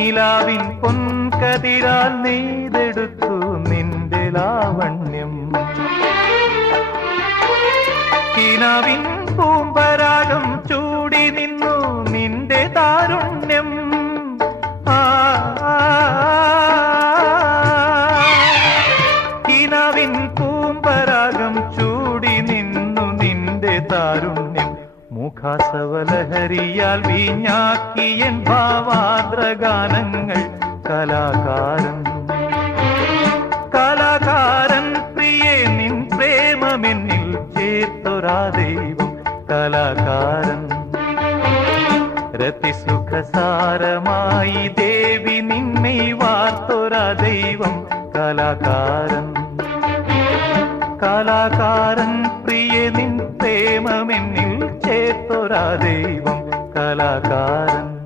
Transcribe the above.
നിലാവിൻ പൊൻകതിരാൽ നെയ്തെടുത്തു നിന്റെ ലാവണ്യം കിനാവിൻ പൂമ്പരാഗം ചൂടി നിന്നു നിന്റെ താരുണ്യം കിനാവിൻ പൂമ്പരാഗം ചൂടി നിന്നു നിന്റെ താരുണ്യം മുഖാസവലഹരിയാൽ വീഞ്ഞാക്കിയൻ ഭാവാദ്രഗാനങ്ങൾ കലാകാരൻ കലാകാരൻ പ്രിയേ നിൻ പ്രേമമെന്നിൽ ചേർത്തൊരാ ദൈവം കലാകാരൻ രതിസുഖസാരമായി ദേവി നിന്നെ വാർത്തൊരാ ദൈവം കലാകാരൻ കലാകാരൻ പ്രിയ നിൻ പ്രേമമെന്നിൽ ചേർത്തൊരാ ദൈവം കലാകാരൻ